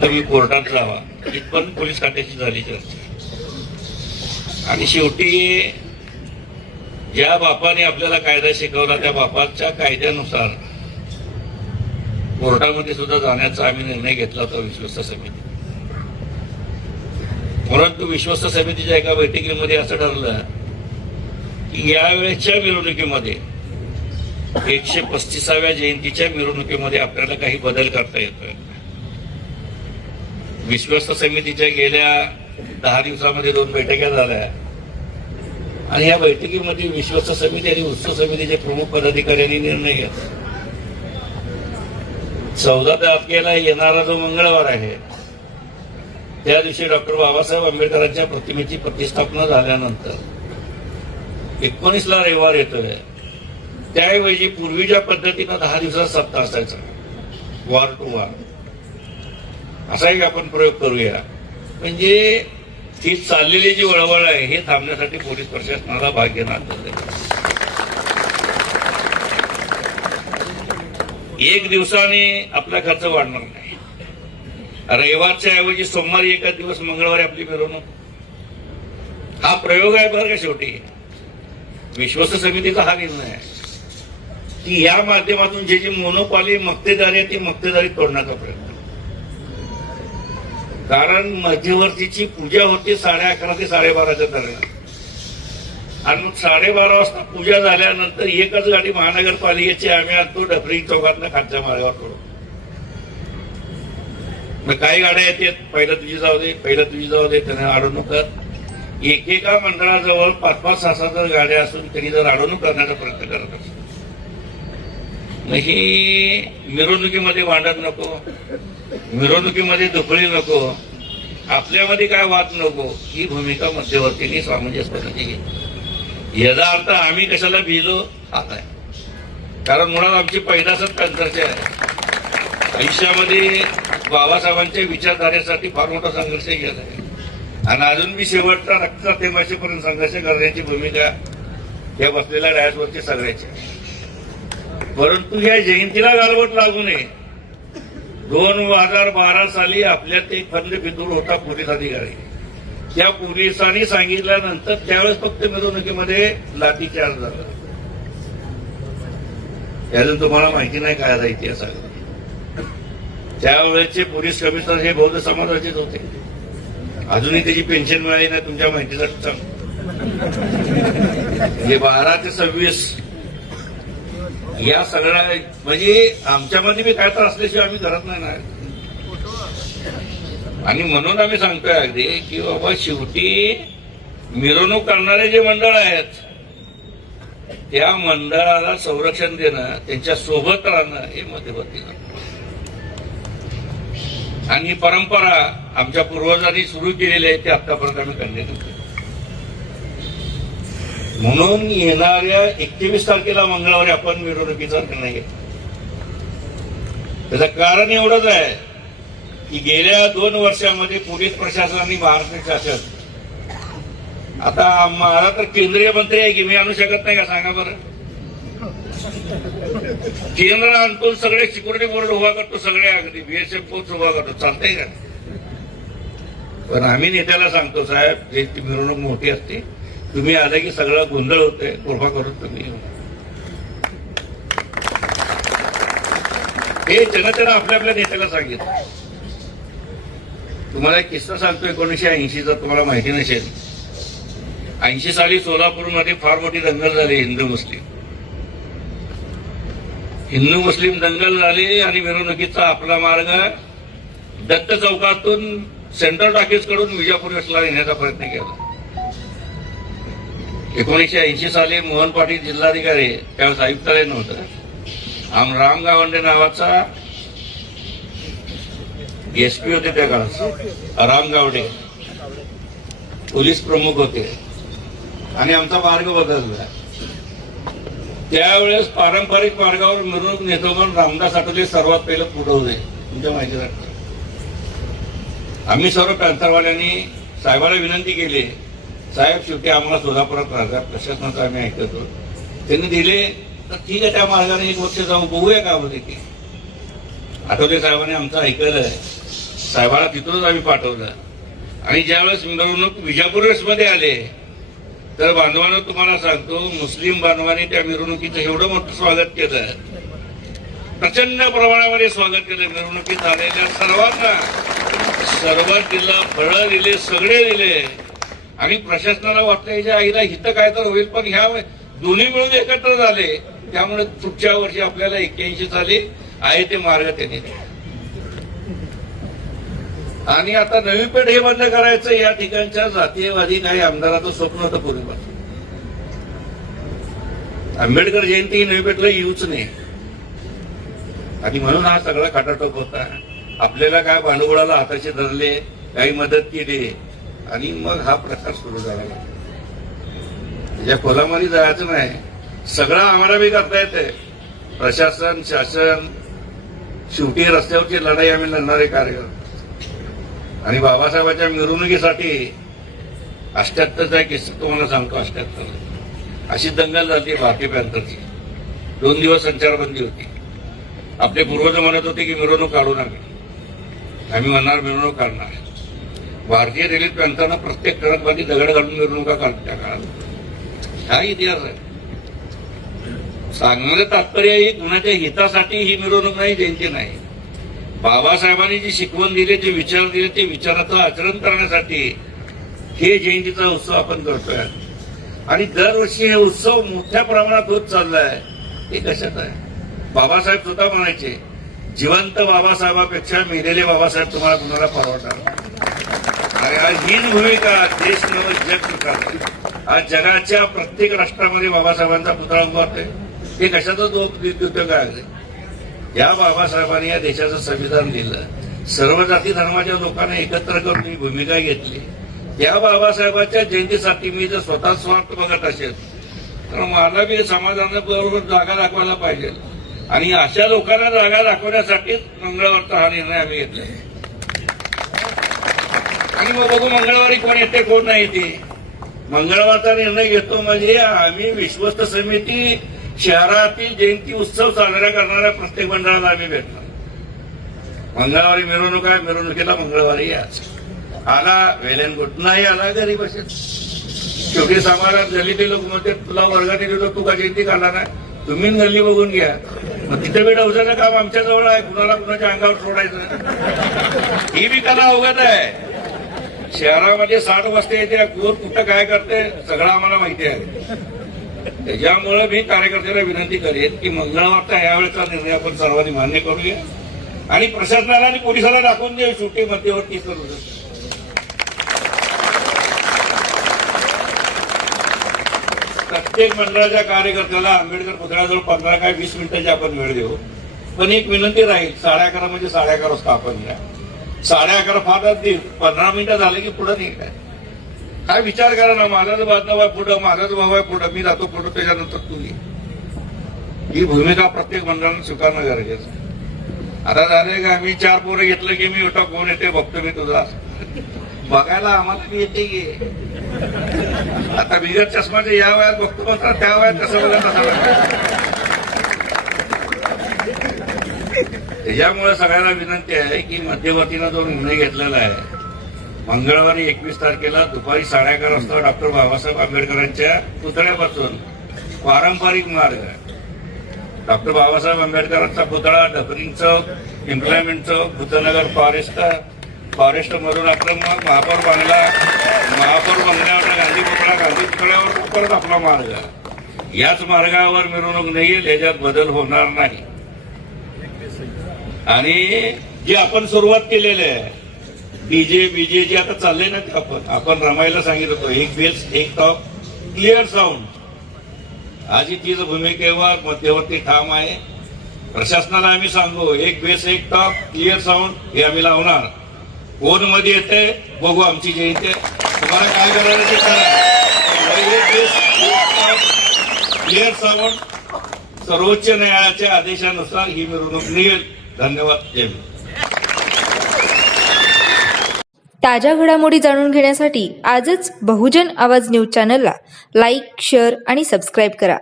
तुम्ही कोर्टात जावा इथपर्यंत पोलीस खात्याची झाली चर्चा. आणि शेवटी ज्या बापाने आपल्याला कायदा शिकवला त्या बापाच्या कायद्यानुसार कोर्टामध्ये सुद्धा जाण्याचा आम्ही निर्णय घेतला होता विश्वस्त समिती. परंतु विश्वस्त समितीच्या एका बैठकीमध्ये असं ठरलं की यावेळेच्या मिरवणुकीमध्ये 135व्या जयंतीच्या मिरवणुकीमध्ये आपल्याला काही बदल करता येतोय. विश्वस्त समितीच्या गेल्या 10 दिवसामध्ये 2 बैठका झाल्या आणि या बैठकीमध्ये विश्वस्त समिती आणि उत्सव समितीचे प्रमुख पदाधिकाऱ्यांनी निर्णय घेतला. 14 तारखेला येणारा जो मंगळवार आहे त्या दिवशी डॉक्टर बाबासाहेब आंबेडकरांच्या प्रतिमेची प्रतिष्ठापना झाल्यानंतर 19ला रविवार येतोय. त्याऐवजी पूर्वीच्या पद्धतीनं 10 दिवसात सप्ताह असायचा वार टू वार असाही आपण प्रयोग करूया. म्हणजे ही चाललेली जी वळवळ आहे हे थांबण्यासाठी पोलीस प्रशासनाला भाग घेणं एक दिवसाने आपला खर्च वाढणार नाही. रविवारच्या ऐवजी सोमवारी एका दिवस मंगळवारी आपली मिरवणूक हा प्रयोग आहे बरं का. शेवटी विश्वस्त समितीचा हा निर्णय आहे की या माध्यमातून जी मोनोपॉली मक्तेदारी आहे ती मक्तेदारी तोडण्याचा प्रयत्न. कारण मध्यवर्तीची पूजा होती 11:30 ते 12:30च्या दरम्यान आणि मग 12:30 वाजता पूजा झाल्यानंतर एकच गाडी महानगरपालिकेची आम्ही आणतो डफरी चौकातनं खालच्या मार्गावर पडू. मग काही गाड्या येतात पहिलं तुझी जाऊ दे पहिलं तुझी जाऊ दे त्यांना अडवणूक कर. एकेका मंडळाजवळ 5-5, 6-6 गाड्या असून त्यांनी जर अडवणूक करण्याचा प्रयत्न करत असतो. मग ही मिरवणुकीमध्ये भांडण नको, मिरवणुकीमध्ये दुफळी नको, आपल्यामध्ये काय वाद नको ही भूमिका मध्यवर्तींनी सामंजस्यपणे घेतली. याचा अर्थ आम्ही कशाला भिलो हात आहे. कारण मुळात आमची पैदासच कॅन्सरची आहे. आयुष्यामध्ये बाबासाहेबांच्या विचारधारेसाठी फार मोठा संघर्ष केला आहे आणि अजून मी शेवटचा रक्ताच्या थेंबापर्यंत संघर्ष करण्याची भूमिका या बसलेल्या डायसवरची सगळ्याची. परंतु या जयंतीला गालबोट लागू नये. 2012 साली आपल्यात एक फंद फितूर होता पोलीस अधिकारी. त्या पोलिसांनी सांगितल्यानंतर त्यावेळेस फक्त मिरवणुकीमध्ये लाठीचार्ज झाला. अजून तुम्हाला माहिती नाही काय झाला इतिहास. त्यावेळेचे पोलीस कमिशनर हे बौद्ध समाजाचेच होते. अजूनही त्याची पेन्शन मिळाली नाही तुमच्या माहितीसाठी सांग. म्हणजे 12 ते 26 या सगळ्या म्हणजे आमच्यामध्ये बी काय तर असल्याशिवाय आम्ही करत नाही ना. आणि म्हणून आम्ही सांगतोय अगदी की बाबा शेवटी मिरवणूक करणारे जे मंडळ आहेत त्या मंडळाला संरक्षण देणं त्यांच्या सोबत राहणं हे मध्यवर्ती. आणि ही परंपरा आमच्या पूर्वजांनी सुरू केलेली आहे ते आतापर्यंत आम्ही कंटिन्यू केली. म्हणून येणाऱ्या 21 तारखेला मंगळवारी आपण मिरवणुकीचा निर्णय घेतला. त्याचं कारण एवढंच आहे की गेल्या 2 वर्षामध्ये पोलीस प्रशासनाने महाराष्ट्र शासन आता मला तर केंद्रीय मंत्री आहे की मी आणू शकत नाही का सांगा बरं. केंद्र आणतो सगळे सिक्युरिटी बोर्ड उभा करतो सगळे अगदी बीएसएफ फोर्स उभा करतो चालतंय का. पण आम्ही नेत्याला सांगतो साहेब जे मिरवणूक मोठी असते तुम्ही आले की सगळं गोंधळ होतोय कृपा करून तुम्ही हे जनतेला आपल्या आपल्या नेत्याला सांगितलं. तुम्हाला एक किस्सा सांगतो 1980चा तुम्हाला माहिती नसेल. 80 साली सोलापूरमध्ये फार मोठी दंगल झाली हिंदू मुस्लिम दंगल झाली आणि मिरवणुकीचा आपला मार्ग दत्त चौकातून सेंट्रल टॉकीज कडून विजापूर वेस्टला नेण्याचा प्रयत्न केला. 1980 साली मोहन पाटील जिल्हाधिकारी त्यावेळेस आयुक्तालय नव्हतं. राम गावंडे नावाचा एसपी होते त्या काळात राम गावडे पोलीस प्रमुख होते आणि आमचा मार्ग बदलला. त्यावेळेस पारंपरिक मार्गावर मिरवणूक नेतो म्हणून रामदास आठवले सर्वात पहिलं पुढवले तुमच्या माहितीसाठी. आम्ही सर्व पॅन्थरवाल्यांनी साहेबाला विनंती केली साहेब शेवटी आम्हाला सोलापुरात राहतात प्रशासनाचं आम्ही ऐकतो. त्यांनी दिले तर ठीक आहे त्या मार्गाने 1 वर्ष जाऊन बघूया का मध्ये ती. आठवले साहेबांनी आमचं ऐकलं साहेबाला तिथूनच आम्ही पाठवलं. आणि ज्यावेळेस मिरवणूक विजापूर मध्ये आले तर बांधवांना तुम्हाला सांगतो, मुस्लिम बांधवांनी त्या मिरवणुकीचं एवढं मोठं स्वागत केलं, प्रचंड प्रमाणामध्ये स्वागत केलं. मिरवणुकीत आलेल्या सर्वांना सरबत दिलं, फळं दिले, सगळे दिले. आणि प्रशासनाला वाटतं याच्या आईला हित काय तर होईल, पण ह्या दोन्ही मिळून एकत्र झाले. त्यामुळे पुढच्या वर्षी आपल्याला 81 साली आहे ते मार्ग त्यांनी. आणि आता नवी पेठ हे बंद करायचं या ठिकाणच्या जातीयवादी काही आमदाराचं स्वप्न होतं पूर्वीपासून. आंबेडकर जयंती ही नवी पेठला येऊच नाही, आणि म्हणून हा सगळा खटाटोप होता. आपल्याला काय भांडवळाला हाताशी धरले, काही मदत केली, आणि मग हा प्रकार सुरू झाला. त्याच्या खोलामध्ये जायचं नाही, सगळं आम्हाला बी करता येते. प्रशासन, शासन, शेवटी रस्त्यावरची लढाई आम्ही लढणारे कार्यकर्ते. आणि बाबासाहेबांच्या मिरवणुकीसाठी 78चा किस्सा तुम्हाला सांगतो. 78 अशी दंगल झाली भारतीय पॅन्थरची. 2 दिवस संचारबंदी होती. आपले पूर्वज म्हणत होते की मिरवणूक काढू नका, आम्ही म्हणणार मिरवणूक काढणार. भारतीय रेल्वे पॅन्थरनं प्रत्येक ट्रकमध्ये दगड घालून मिरवणुका काढत्या काळात. हा इतिहास आहे. सांगण्याचं तात्पर्य ही कुणाच्या हितासाठी ही मिरवणूक नाही, जयंती नाही. बाबासाहेबांनी जी शिकवण दिली, जे विचार दिले, ते विचाराचं आचरण करण्यासाठी हे जयंतीचा उत्सव आपण करतोय. आणि दरवर्षी हे उत्सव मोठ्या प्रमाणात होत चाललाय. हे कशात आहे? बाबासाहेब स्वतः म्हणायचे, जिवंत बाबासाहेबापेक्षा मेलेले बाबासाहेब तुम्हाला कुणाला परवडणार. आणि आज हीच भूमिका देश नव जग स्वीकारते. आज जगाच्या प्रत्येक राष्ट्रामध्ये बाबासाहेबांचा पुतळा उभारतोय. हे कशाचाच उद्योग आहे? या बाबासाहेबांनी या देशाचं संविधान दिलं, सर्व जाती धर्माच्या लोकांना एकत्र करून ही भूमिका घेतली. या बाबासाहेबांच्या जयंतीसाठी मी जर स्वतः स्वार्थ बघत असेल तर मला बी समाजाने बरोबर जागा दाखवायला पाहिजे. आणि अशा लोकांना जागा दाखवण्यासाठीच मंगळवारचा हा निर्णय आम्ही घेतला. आणि मग बघू मंगळवारी कोण येते कोण नाही येते. मंगळवारचा निर्णय घेतो म्हणजे आम्ही विश्वस्त समिती शहरातील जयंती उत्सव साजरा करणाऱ्या प्रत्येक मंडळाला आम्ही भेटणार. मंगळवारी मिरवणूक आहे, मिरवणुकीला मंगळवारी याच. आला वेल अँड गुड, नाही आला घरी बसेल. शेवटी समाजात दलित लोक म्हणते तुला वर्गात दिलो, तू का जयंती काढला नाही, तुम्ही गल्ली बघून घ्या. मग तिथे बी डवसाचं काम आमच्या जवळ आहे, कुणाला कुणाच्या अंगावर सोडायचं ही बी कला अवगत आहे. शहरामध्ये 60 वाजता येते, कोण कुठं काय करते सगळं आम्हाला माहिती आहे. त्याच्यामुळे मी कार्यकर्त्याला विनंती करेन की मंगळवारचा यावेळेचा निर्णय आपण सर्वांनी मान्य करूया आणि प्रशासनाला आणि पोलिसाला दाखवून देऊ शेवटी मध्यवर्ती करू. प्रत्येक मंडळाच्या कार्यकर्त्याला आंबेडकर पुतळ्याजवळ 15 काय 20 मिनिटाची आपण वेळ देऊ. पण एक विनंती राहील, 11:30 म्हणजे 11:30 वाजता आपण घ्या. 11:30 फारच देईल, 15 मिनिटं झाले की पुढे नाही काय विचार करा ना. माझाच बांधव आहे पुढं, माझाच भाऊ आहे पुढं, मी जातो पुढं, त्याच्यानंतर तुम्ही. ही भूमिका प्रत्येक मंडळानं स्वीकारणं गरजेचं आहे. आता झालंय का मी 4 पोरं घेतलं की मी उठा कोण येते बघतो मी तुझा बघायला आम्हाला मी येते की. आता बिगर चष्माचे या वयात बघतो मात्र त्या वयात कसं बघा तसं. त्याच्यामुळे सगळ्यांना विनंती आहे की मध्यवर्तीनं जो निर्णय घेतलेला आहे, मंगळवारी 21 तारखेला दुपारी 11:30 वाजता डॉक्टर बाबासाहेब आंबेडकरांच्या पुतळ्यापासून पारंपरिक मार्ग डॉक्टर बाबासाहेब आंबेडकरांचा पुतळा, डफरिंग चौक, एम्प्लॉयमेंट चौक, भूतनगर फॉरेस्ट मधून आपलं मग महापौर बंगल्यावर गांधी पुतळ्यावर परत आपला मार्ग. याच मार्गावर मिरवणूक नाही, याच्यात बदल होणार नाही. आणि जे आपण सुरुवात केलेली आहे डीजे जे आता चाललंय ना, ते आपण रमायला सांगितलं होतं, एक बेस एक टॉप क्लिअर साऊंड. आजही तीच भूमिकेवर मध्यवर्ती ठाम आहे. प्रशासनाला आम्ही सांगू, एक बेस एक टॉप क्लिअर साऊंड हे आम्ही लावणार. कोण मध्ये येते बघू, आमची जयंती तुम्हाला काय करायचं ते करा. एक बेस एक टॉप क्लिअर साऊंड सर्वोच्च न्यायालयाच्या आदेशानुसार ही मिरवणूक निघेल. धन्यवाद. जय हिंद. ताज्या घडामोडी जाणून घेण्यासाठी आजच बहुजन आवाज न्यूज चॅनलला लाईक, शेअर आणि सबस्क्राईब करा.